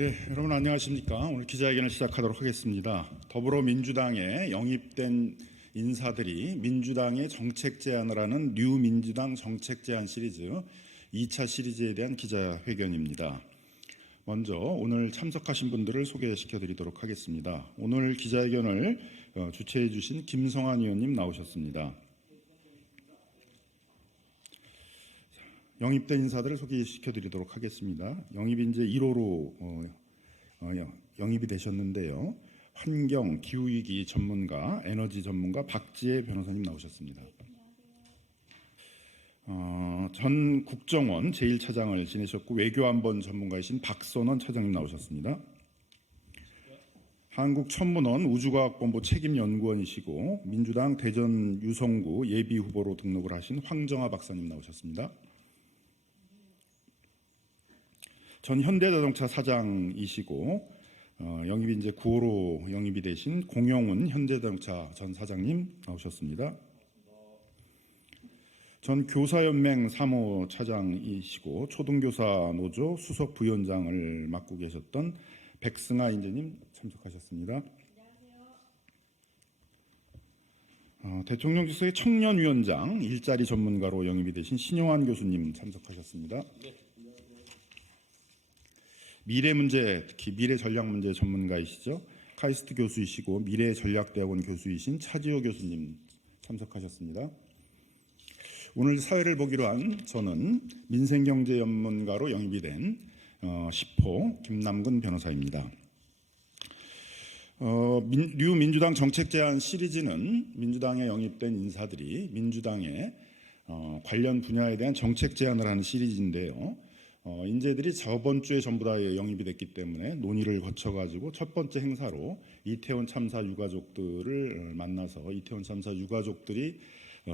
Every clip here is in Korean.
여러분 안녕하십니까? 오늘 기자회견을 시작하도록 하겠습니다. 더불어민주당에 영입된 인사들이 민주당의 정책 제안을 하는 뉴민주당 정책 제안 시리즈 2차 시리즈에 대한 기자회견입니다. 먼저 오늘 참석하신 분들을 소개시켜드리도록 하겠습니다. 오늘 기자회견을 주최해 주신 김성환 의원님 나오셨습니다. 영입된 인사들을 소개시켜드리도록 하겠습니다. 영입이 이제 1호로 영입이 되셨는데요. 환경, 기후위기 전문가, 에너지 전문가 박지혜 변호사님 나오셨습니다. 전 국정원 제1차장을 지내셨고 외교안보 전문가이신 박선원 차장님 나오셨습니다. 한국천문원 우주과학본부 책임연구원이시고 민주당 대전 유성구 예비후보로 등록을 하신 황정아 박사님 나오셨습니다. 전 현대자동차 사장이시고 영입이 이제 9호로 영입이 되신 공영훈 현대자동차 전 사장님 나오셨습니다. 전 교사연맹 3호 차장이시고 초등교사 노조 수석 부위원장을 맡고 계셨던 백승아 인재님 참석하셨습니다. 대통령 주석의 청년위원장 일자리 전문가로 영입이 되신 신용환 교수님 참석하셨습니다. 미래 문제, 특히 미래 전략 문제 전문가이시죠. 카이스트 교수이시고 미래전략대학원 교수이신 차지호 교수님 참석하셨습니다. 오늘 사회를 보기로 한 저는 민생경제전문가로 영입이 된 10호 김남근 변호사입니다. 뉴민주당 정책제안 시리즈는 민주당에 영입된 인사들이 민주당의 관련 분야에 대한 정책 제안을 하는 시리즈인데요. 인재들이 저번 주에 전부 다 영입이 됐기 때문에 논의를 거쳐가지고 첫 번째 행사로 이태원 참사 유가족들을 만나서 이태원 참사 유가족들이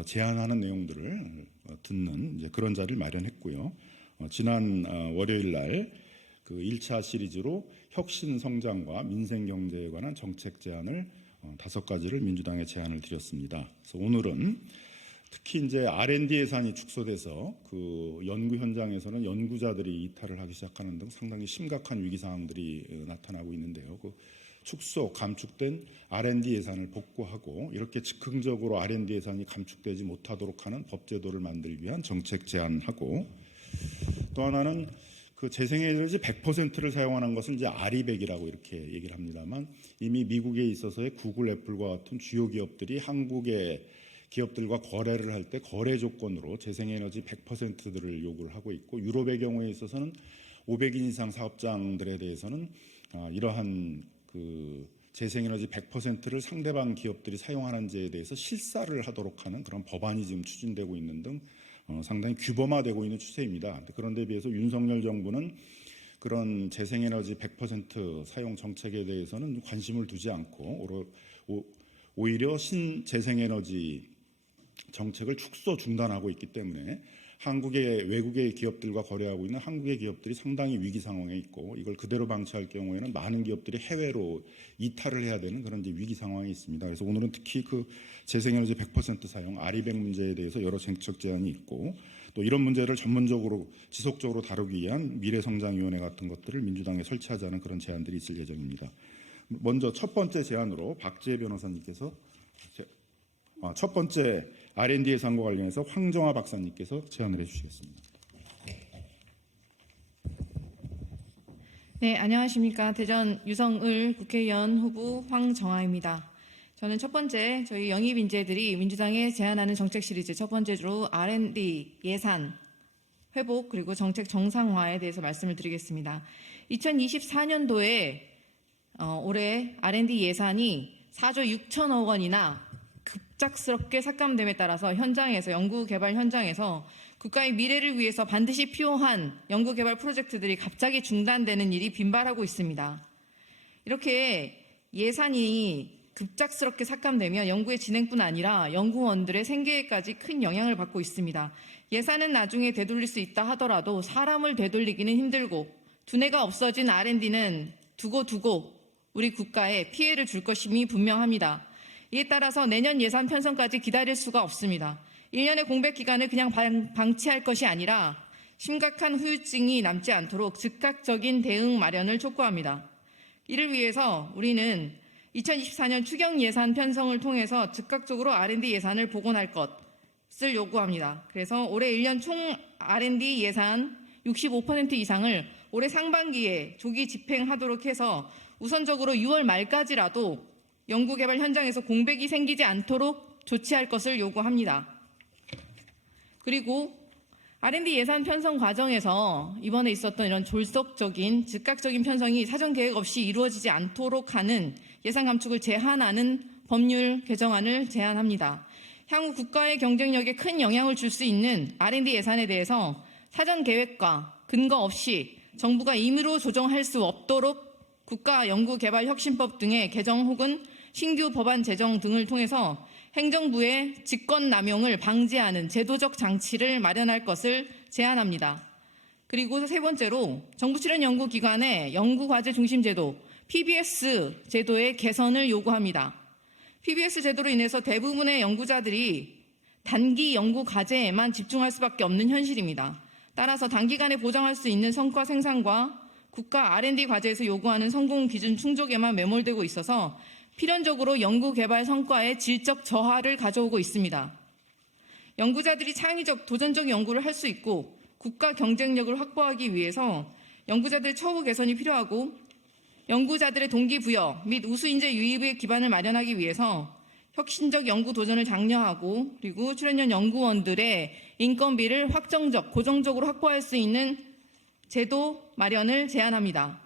제안하는 내용들을 듣는 이제 그런 자리를 마련했고요. 지난 월요일 날 그 1차 시리즈로 혁신 성장과 민생 경제에 관한 정책 제안을 5가지를 민주당에 제안을 드렸습니다. 그래서 오늘은 특히 이제 R&D 예산이 축소돼서 그 연구 현장에서는 연구자들이 이탈을 하기 시작하는 등 상당히 심각한 위기 상황들이 나타나고 있는데요. 그 축소, 감축된 R&D 예산을 복구하고 이렇게 즉흥적으로 R&D 예산이 감축되지 못하도록 하는 법제도를 만들기 위한 정책 제안하고, 또 하나는 그 재생에너지 100%를 사용하는 것을 이제 R200이라고 이렇게 얘기를 합니다만, 이미 미국에 있어서의 구글, 애플과 같은 주요 기업들이 한국의 기업들과 거래를 할 때 거래 조건으로 재생에너지 100%들을 요구를 하고 있고, 유럽의 경우에 있어서는 500인 이상 사업장들에 대해서는 이러한 그 재생에너지 100%를 상대방 기업들이 사용하는지에 대해서 실사를 하도록 하는 그런 법안이 지금 추진되고 있는 등 상당히 규범화되고 있는 추세입니다. 그런데 비해서 윤석열 정부는 그런 재생에너지 100% 사용 정책에 대해서는 관심을 두지 않고 오히려 신재생에너지 정책을 축소 중단하고 있기 때문에 외국의 기업들과 거래하고 있는 한국의 기업들이 상당히 위기 상황에 있고, 이걸 그대로 방치할 경우에는 많은 기업들이 해외로 이탈을 해야 되는 그런 이제 위기 상황에 있습니다. 그래서 오늘은 특히 그 재생에너지 100% 사용 R200 문제에 대해서 여러 정책 제안이 있고, 또 이런 문제를 전문적으로 지속적으로 다루기 위한 미래성장위원회 같은 것들을 민주당에 설치하자는 그런 제안들이 있을 예정입니다. 먼저 첫 번째 제안으로 박지혜 변호사님께서 첫 번째 R&D 예산과 관련해서 황정아 박사님께서 제안을 해주시겠습니다. 네, 안녕하십니까. 대전 유성을 국회의원 후보 황정아입니다. 저는 첫 번째 저희 영입 인재들이 민주당에 제안하는 정책 시리즈 첫 번째로 R&D 예산 회복 그리고 정책 정상화에 대해서 말씀을 드리겠습니다. 2024년도에 올해 R&D 예산이 4조 6천억 원이나 급작스럽게 삭감됨에 따라서 현장에서 연구개발 현장에서 국가의 미래를 위해서 반드시 필요한 연구개발 프로젝트들이 갑자기 중단되는 일이 빈발하고 있습니다. 이렇게 예산이 급작스럽게 삭감되면 연구의 진행뿐 아니라 연구원들의 생계에까지 큰 영향을 받고 있습니다. 예산은 나중에 되돌릴 수 있다 하더라도 사람을 되돌리기는 힘들고 두뇌가 없어진 R&D는 두고 우리 국가에 피해를 줄 것임이 분명합니다. 이에 따라서 내년 예산 편성까지 기다릴 수가 없습니다. 1년의 공백 기간을 그냥 방치할 것이 아니라 심각한 후유증이 남지 않도록 즉각적인 대응 마련을 촉구합니다. 이를 위해서 우리는 2024년 추경 예산 편성을 통해서 즉각적으로 R&D 예산을 복원할 것을 요구합니다. 그래서 올해 1년 총 R&D 예산 65% 이상을 올해 상반기에 조기 집행하도록 해서 우선적으로 6월 말까지라도 연구개발 현장에서 공백이 생기지 않도록 조치할 것을 요구합니다. 그리고 R&D 예산 편성 과정에서 이번에 있었던 이런 졸속적인 즉각적인 편성이 사전 계획 없이 이루어지지 않도록 하는 예산 감축을 제한하는 법률 개정안을 제안합니다. 향후 국가의 경쟁력에 큰 영향을 줄 수 있는 R&D 예산에 대해서 사전 계획과 근거 없이 정부가 임의로 조정할 수 없도록 국가연구개발혁신법 등의 개정 혹은 신규 법안 제정 등을 통해서 행정부의 직권 남용을 방지하는 제도적 장치를 마련할 것을 제안합니다. 그리고 세 번째로 정부 출연 연구기관의 연구과제 중심 제도 PBS 제도의 개선을 요구합니다. PBS 제도로 인해서 대부분의 연구자들이 단기 연구 과제에만 집중할 수밖에 없는 현실입니다. 따라서 단기간에 보장할 수 있는 성과 생산과 국가 R&D 과제에서 요구하는 성공 기준 충족에만 매몰되고 있어서 필연적으로 연구개발 성과의 질적 저하를 가져오고 있습니다. 연구자들이 창의적, 도전적 연구를 할 수 있고 국가 경쟁력을 확보하기 위해서 연구자들의 처우 개선이 필요하고 연구자들의 동기부여 및 우수인재 유입의 기반을 마련하기 위해서 혁신적 연구 도전을 장려하고 그리고 출연연 연구원들의 인건비를 확정적, 고정적으로 확보할 수 있는 제도 마련을 제안합니다.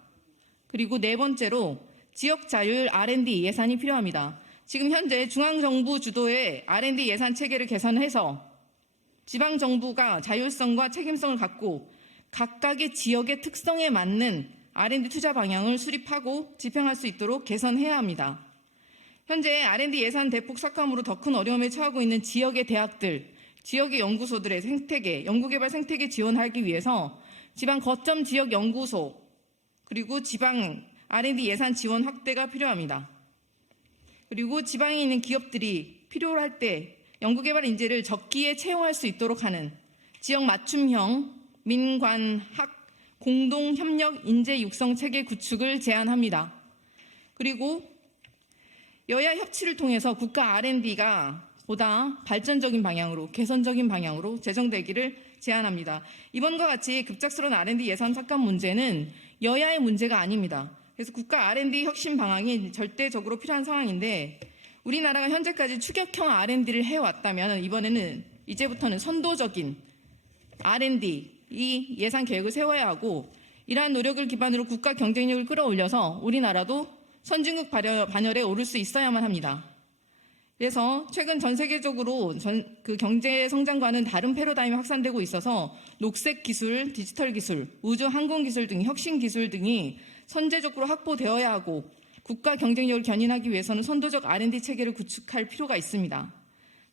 그리고 네 번째로 지역 자율 R&D 예산이 필요합니다. 지금 현재 중앙정부 주도의 R&D 예산 체계를 개선해서 지방정부가 자율성과 책임성을 갖고 각각의 지역의 특성에 맞는 R&D 투자 방향을 수립하고 집행할 수 있도록 개선해야 합니다. 현재 R&D 예산 대폭 삭감으로 더 큰 어려움에 처하고 있는 지역의 대학들, 지역의 연구소들의 생태계, 연구개발 생태계 지원하기 위해서 지방 거점 지역 연구소, 그리고 지방 R&D 예산 지원 확대가 필요합니다. 그리고 지방에 있는 기업들이 필요로 할 때 연구개발 인재를 적기에 채용할 수 있도록 하는 지역 맞춤형 민관학 공동협력 인재 육성 체계 구축을 제안합니다. 그리고 여야 협치를 통해서 국가 R&D가 보다 발전적인 방향으로, 개선적인 방향으로 제정되기를 제안합니다. 이번과 같이 급작스러운 R&D 예산 삭감 문제는 여야의 문제가 아닙니다. 그래서 국가 R&D 혁신 방향이 절대적으로 필요한 상황인데 우리나라가 현재까지 추격형 R&D를 해왔다면 이번에는 이제부터는 선도적인 R&D 이 예산 계획을 세워야 하고 이러한 노력을 기반으로 국가 경쟁력을 끌어올려서 우리나라도 선진국 반열에 오를 수 있어야만 합니다. 그래서 최근 전 세계적으로 그 경제 성장과는 다른 패러다임이 확산되고 있어서 녹색 기술, 디지털 기술, 우주 항공 기술 등 혁신 기술 등이 선제적으로 확보되어야 하고 국가 경쟁력을 견인하기 위해서는 선도적 R&D 체계를 구축할 필요가 있습니다.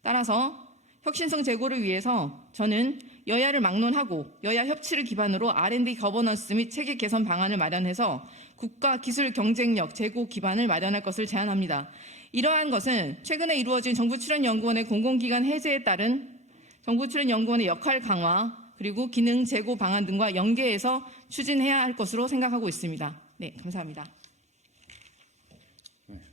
따라서 혁신성 제고를 위해서 저는 여야를 막론하고 여야 협치를 기반으로 R&D 거버넌스 및 체계 개선 방안을 마련해서 국가 기술 경쟁력 제고 기반을 마련할 것을 제안합니다. 이러한 것은 최근에 이루어진 정부 출연 연구원의 공공기관 해제에 따른 정부 출연 연구원의 역할 강화 그리고 기능 제고 방안 등과 연계해서 추진해야 할 것으로 생각하고 있습니다. 네, 감사합니다.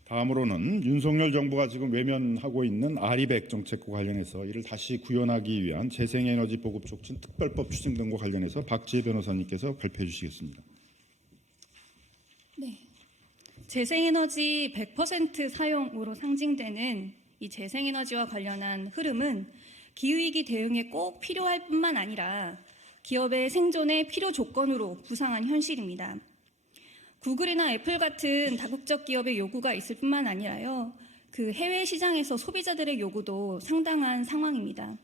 다음으로는 윤석열 정부가 지금 외면하고 있는 아리백 정책과 관련해서 이를 다시 구현하기 위한 재생에너지 보급 촉진 특별법 추진 등과 관련해서 박지혜 변호사님께서 발표해 주시겠습니다. 네, 재생에너지 100% 사용으로 상징되는 이 재생에너지와 관련한 흐름은 기후위기 대응에 꼭 필요할 뿐만 아니라 기업의 생존의 필요 조건으로 부상한 현실입니다. 구글이나 애플 같은 다국적 기업의 요구가 있을 뿐만 아니라요, 그 해외 시장에서 소비자들의 요구도 상당한 상황입니다.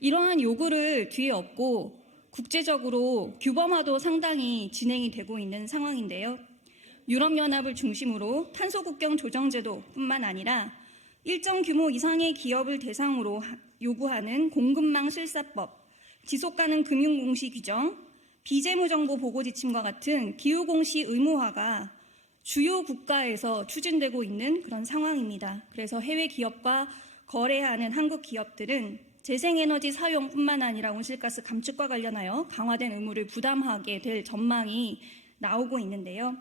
이러한 요구를 뒤에 업고 국제적으로 규범화도 상당히 진행이 되고 있는 상황인데요. 유럽연합을 중심으로 탄소국경 조정제도뿐만 아니라 일정 규모 이상의 기업을 대상으로 요구하는 공급망 실사법, 지속가능 금융공시 규정, 비재무정보 보고 지침과 같은 기후공시 의무화가 주요 국가에서 추진되고 있는 그런 상황입니다. 그래서 해외 기업과 거래하는 한국 기업들은 재생에너지 사용뿐만 아니라 온실가스 감축과 관련하여 강화된 의무를 부담하게 될 전망이 나오고 있는데요.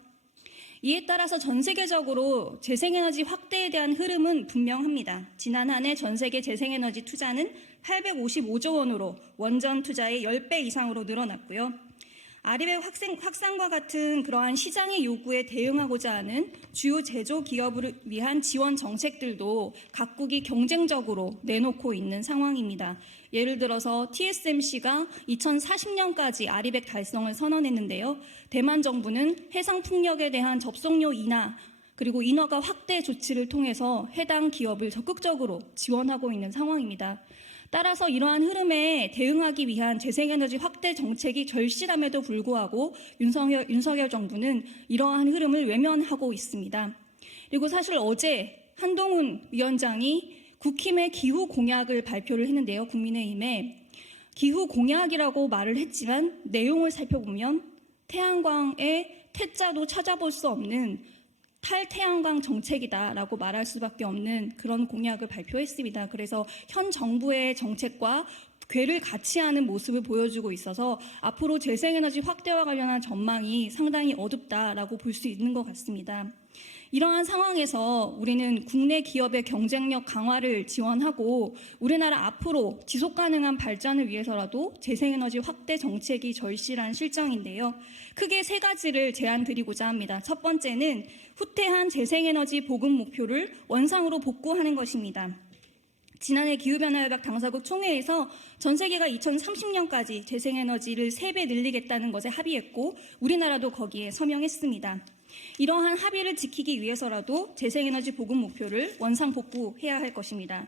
이에 따라서 전 세계적으로 재생에너지 확대에 대한 흐름은 분명합니다. 지난 한 해 전 세계 재생에너지 투자는 855조 원으로 원전 투자의 10배 이상으로 늘어났고요. 아리백 확산과 같은 그러한 시장의 요구에 대응하고자 하는 주요 제조 기업을 위한 지원 정책들도 각국이 경쟁적으로 내놓고 있는 상황입니다. 예를 들어서 TSMC가 2040년까지 아리백 달성을 선언했는데요. 대만 정부는 해상 풍력에 대한 접속료 인하 그리고 인허가 확대 조치를 통해서 해당 기업을 적극적으로 지원하고 있는 상황입니다. 따라서 이러한 흐름에 대응하기 위한 재생에너지 확대 정책이 절실함에도 불구하고 윤석열 정부는 이러한 흐름을 외면하고 있습니다. 그리고 사실 어제 한동훈 위원장이 국힘의 기후 공약을 발표를 했는데요. 국민의힘에 기후 공약이라고 말을 했지만 내용을 살펴보면 태양광의 태자도 찾아볼 수 없는 탈태양광 정책이다라고 말할 수밖에 없는 그런 공약을 발표했습니다. 그래서 현 정부의 정책과 궤를 같이 하는 모습을 보여주고 있어서 앞으로 재생에너지 확대와 관련한 전망이 상당히 어둡다라고 볼 수 있는 것 같습니다. 이러한 상황에서 우리는 국내 기업의 경쟁력 강화를 지원하고 우리나라 앞으로 지속가능한 발전을 위해서라도 재생에너지 확대 정책이 절실한 실정인데요. 크게 세 가지를 제안드리고자 합니다. 첫 번째는 후퇴한 재생에너지 보급 목표를 원상으로 복구하는 것입니다. 지난해 기후변화협약 당사국 총회에서 전 세계가 2030년까지 재생에너지를 3배 늘리겠다는 것에 합의했고 우리나라도 거기에 서명했습니다. 이러한 합의를 지키기 위해서라도 재생에너지 보급 목표를 원상 복구해야 할 것입니다.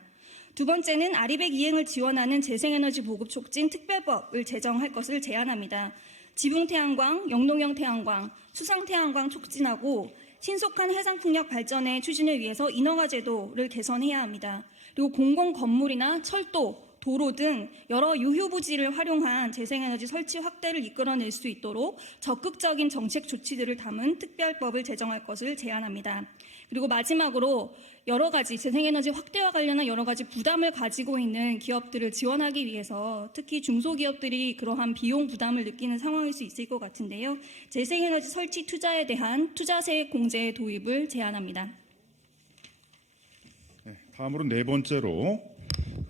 두 번째는 아리백 이행을 지원하는 재생에너지 보급 촉진 특별법을 제정할 것을 제안합니다. 지붕태양광, 영농형 태양광, 수상태양광 촉진하고 신속한 해상풍력 발전의 추진을 위해서 인허가 제도를 개선해야 합니다. 그리고 공공 건물이나 철도, 도로 등 여러 유휴부지를 활용한 재생에너지 설치 확대를 이끌어낼 수 있도록 적극적인 정책 조치들을 담은 특별법을 제정할 것을 제안합니다. 그리고 마지막으로 여러 가지 재생에너지 확대와 관련한 여러 가지 부담을 가지고 있는 기업들을 지원하기 위해서 특히 중소기업들이 그러한 비용 부담을 느끼는 상황일 수 있을 것 같은데요. 재생에너지 설치 투자에 대한 투자세 공제 도입을 제안합니다. 다음으로 네 번째로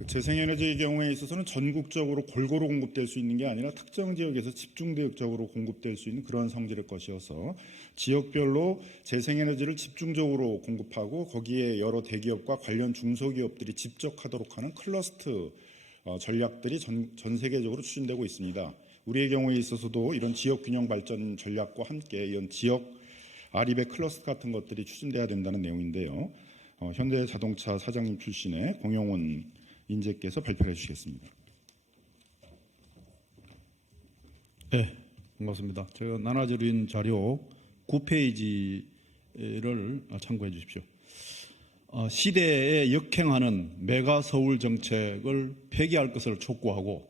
재생에너지의 경우에 있어서는 전국적으로 골고루 공급될 수 있는 게 아니라 특정 지역에서 집중적으로 공급될 수 있는 그런 성질의 것이어서 지역별로 재생에너지를 집중적으로 공급하고 거기에 여러 대기업과 관련 중소기업들이 집적하도록 하는 클러스터 전략들이 전 세계적으로 추진되고 있습니다. 우리의 경우에 있어서도 이런 지역균형 발전 전략과 함께 이런 지역 아리백 클러스터 같은 것들이 추진돼야 된다는 내용인데요. 현대자동차 사장님 출신의 공용훈 인재께서 발표를 해주시겠습니다. 네, 반갑습니다. 제가 나눠드린 자료 9페이지를 참고해 주십시오. 시대에 역행하는 메가 서울 정책을 폐기할 것을 촉구하고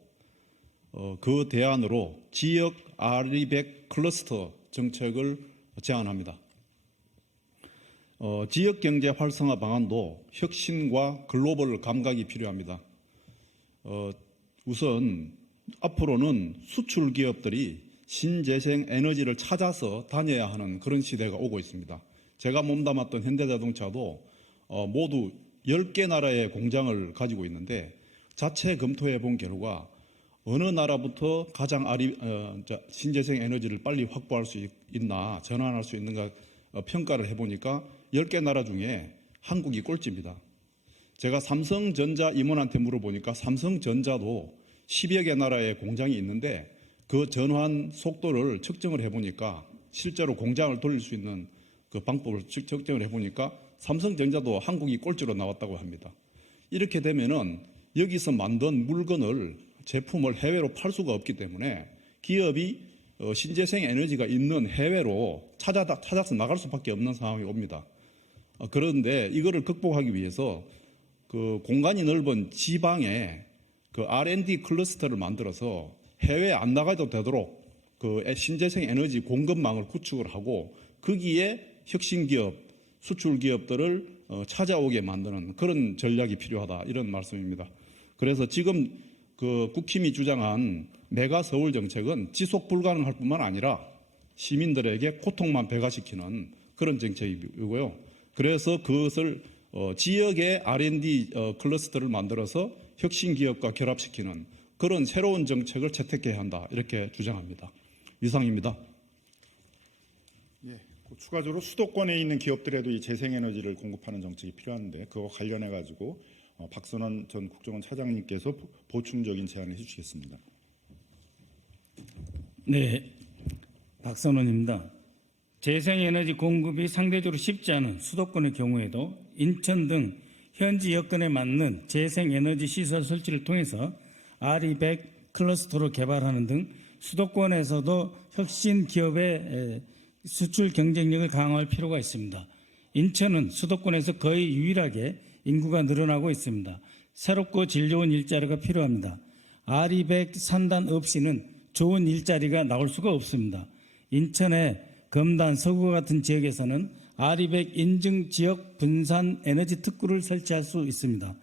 그 대안으로 지역 아리백 클러스터 정책을 제안합니다. 지역경제 활성화 방안도 혁신과 글로벌 감각이 필요합니다. 우선 앞으로는 수출 기업들이 신재생 에너지를 찾아서 다녀야 하는 그런 시대가 오고 있습니다. 제가 몸담았던 현대자동차도 모두 10개 나라의 공장을 가지고 있는데 자체 검토해 본 결과 어느 나라부터 가장 신재생 에너지를 빨리 확보할 수 있나 전환할 수 있는가 평가를 해보니까 10개 나라 중에 한국이 꼴찌입니다. 제가 삼성전자 임원한테 물어보니까 삼성전자도 10여 개 나라의 공장이 있는데 그 전환 속도를 측정을 해보니까 실제로 공장을 돌릴 수 있는 그 방법을 측정을 해보니까 삼성전자도 한국이 꼴찌로 나왔다고 합니다. 이렇게 되면은 여기서 만든 물건을 제품을 해외로 팔 수가 없기 때문에 기업이 신재생 에너지가 있는 해외로 찾아서 나갈 수밖에 없는 상황이 옵니다. 그런데 이거를 극복하기 위해서 그 공간이 넓은 지방에 그 R&D 클러스터를 만들어서 해외에 안 나가도 되도록 그 신재생 에너지 공급망을 구축을 하고 거기에 혁신 기업, 수출 기업들을 찾아오게 만드는 그런 전략이 필요하다 이런 말씀입니다. 그래서 지금 그 국힘이 주장한 메가 서울 정책은 지속 불가능할 뿐만 아니라 시민들에게 고통만 배가시키는 그런 정책이고요. 그래서 그것을 지역의 R&D 클러스터를 만들어서 혁신 기업과 결합시키는 그런 새로운 정책을 채택해야 한다. 이렇게 주장합니다. 이상입니다. 예, 추가적으로 수도권에 있는 기업들에도 이 재생에너지를 공급하는 정책이 필요한데 그거 관련해 가지고 박선원 전 국정원 차장님께서 보충적인 제안을 해주시겠습니다. 네, 박선원입니다. 재생에너지 공급이 상대적으로 쉽지 않은 수도권의 경우에도 인천 등 현지 여건에 맞는 재생에너지 시설 설치를 통해서 RE100 클러스터를 개발하는 등 수도권에서도 혁신 기업의 수출 경쟁력을 강화할 필요가 있습니다. 인천은 수도권에서 거의 유일하게 인구가 늘어나고 있습니다. 새롭고 질 좋은 일자리가 필요합니다. RE100 산단 없이는 좋은 일자리가 나올 수가 없습니다. 인천의 검단, 서구 같은 지역에서는 RE100 인증 지역 분산 에너지 특구를 설치할 수 있습니다.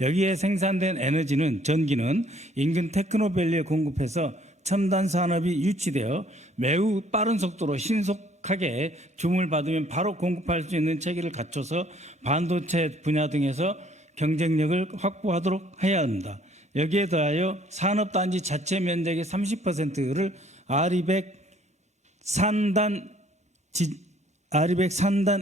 여기에 생산된 에너지는 전기는 인근 테크노밸리에 공급해서 첨단 산업이 유치되어 매우 빠른 속도로 신속하게 주문을 받으면 바로 공급할 수 있는 체계를 갖춰서 반도체 분야 등에서 경쟁력을 확보하도록 해야 합니다. 여기에 더하여 산업단지 자체 면적의 30%를 RE100 산단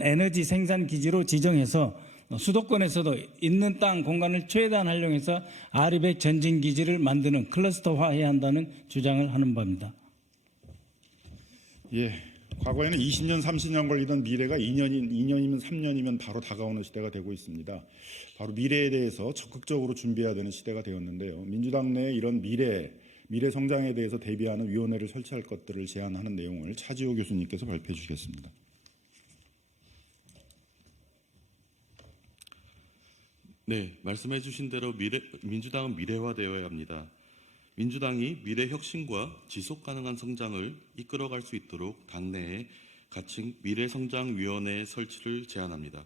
에너지 생산 기지로 지정해서 수도권에서도 있는 땅 공간을 최대한 활용해서 RE100 전진 기지를 만드는 클러스터화해야 한다는 주장을 하는 바입니다. 예, 과거에는 20년, 30년 걸리던 미래가 2년이면 3년이면 바로 다가오는 시대가 되고 있습니다. 바로 미래에 대해서 적극적으로 준비해야 되는 시대가 되었는데요. 민주당 내에 이런 미래 성장에 대해서 대비하는 위원회를 설치할 것들을 제안하는 내용을 차지호 교수님께서 발표해 주시겠습니다. 네, 말씀해 주신 대로 민주당은 미래화되어야 합니다. 민주당이 미래 혁신과 지속 가능한 성장을 이끌어갈 수 있도록 당내에 가칭 미래성장위원회 설치를 제안합니다.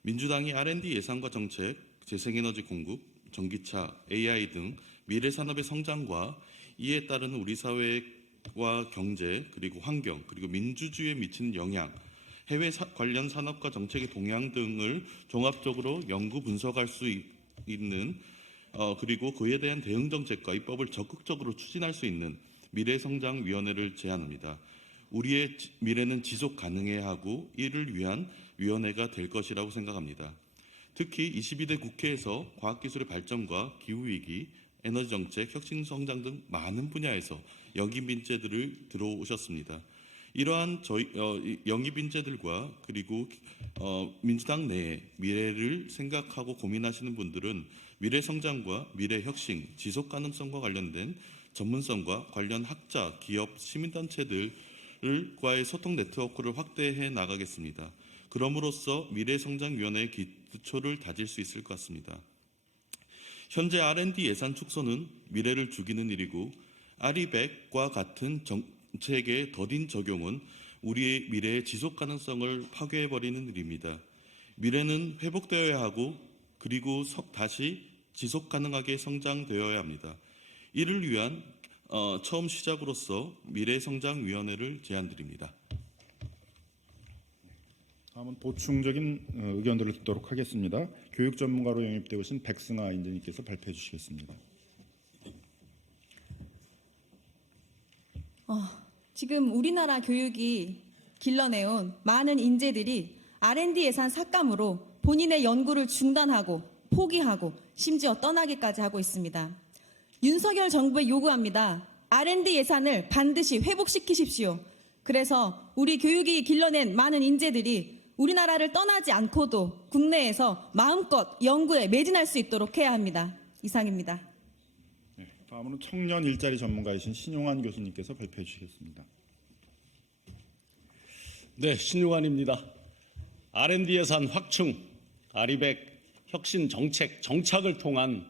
민주당이 R&D 예산과 정책, 재생에너지 공급, 전기차, AI 등 미래 산업의 성장과 이에 따른 우리 사회와 경제, 그리고 환경, 그리고 민주주의에 미치는 영향, 해외 관련 산업과 정책의 동향 등을 종합적으로 연구 분석할 수 있는 그리고 그에 대한 대응 정책과 입법을 적극적으로 추진할 수 있는 미래성장위원회를 제안합니다. 우리의 미래는 지속 가능해야 하고 이를 위한 위원회가 될 것이라고 생각합니다. 특히 22대 국회에서 과학기술의 발전과 기후위기, 에너지정책, 혁신성장 등 많은 분야에서 영입 인재들을 들어오셨습니다. 이러한 영입 인재들과 그리고 민주당 내에 미래를 생각하고 고민하시는 분들은 미래성장과 미래혁신, 지속가능성과 관련된 전문성과 관련 학자, 기업, 시민단체들과의 소통 네트워크를 확대해 나가겠습니다. 그럼으로써 미래성장위원회의 기초를 다질 수 있을 것 같습니다. 현재 R&D 예산 축소는 미래를 죽이는 일이고 RE100과 같은 정책의 더딘 적용은 우리의 미래의 지속 가능성을 파괴해버리는 일입니다. 미래는 회복되어야 하고 그리고 다시 지속 가능하게 성장되어야 합니다. 이를 위한 처음 시작으로서 미래성장위원회를 제안드립니다. 다음은 보충적인 의견들을 듣도록 하겠습니다. 교육 전문가로 영입되어 오신 백승아 인재님께서 발표해 주시겠습니다. 지금 우리나라 교육이 길러내온 많은 인재들이 R&D 예산 삭감으로 본인의 연구를 중단하고 포기하고 심지어 떠나기까지 하고 있습니다. 윤석열 정부에 요구합니다. R&D 예산을 반드시 회복시키십시오. 그래서 우리 교육이 길러낸 많은 인재들이 우리나라를 떠나지 않고도 국내에서 마음껏 연구에 매진할 수 있도록 해야 합니다. 이상입니다. 네, 다음은 청년 일자리 전문가이신 신용환 교수님께서 발표해 주시겠습니다. 네, 신용환입니다. R&D 예산 확충, RE100 혁신 정책, 정착을 통한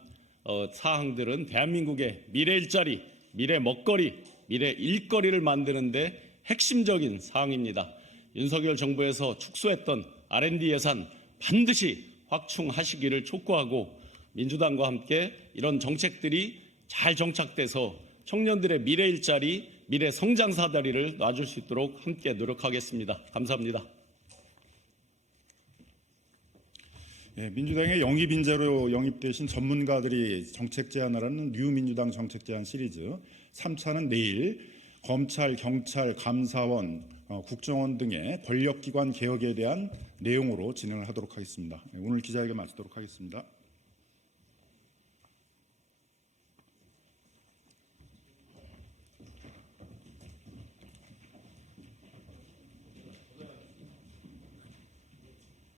사항들은 대한민국의 미래 일자리, 미래 먹거리, 미래 일거리를 만드는 데 핵심적인 사항입니다. 윤석열 정부에서 축소했던 R&D 예산 반드시 확충하시기를 촉구하고 민주당과 함께 이런 정책들이 잘 정착돼서 청년들의 미래 일자리, 미래 성장 사다리를 놔줄 수 있도록 함께 노력하겠습니다. 감사합니다. 예, 민주당의 영입 인재로 영입되신 전문가들이 정책 제안을 하는 뉴민주당 정책 제안 시리즈 3차는 내일 검찰, 경찰, 감사원, 국정원 등의 권력기관 개혁에 대한 내용으로 진행을 하도록 하겠습니다. 오늘 기자회견 마치도록 하겠습니다.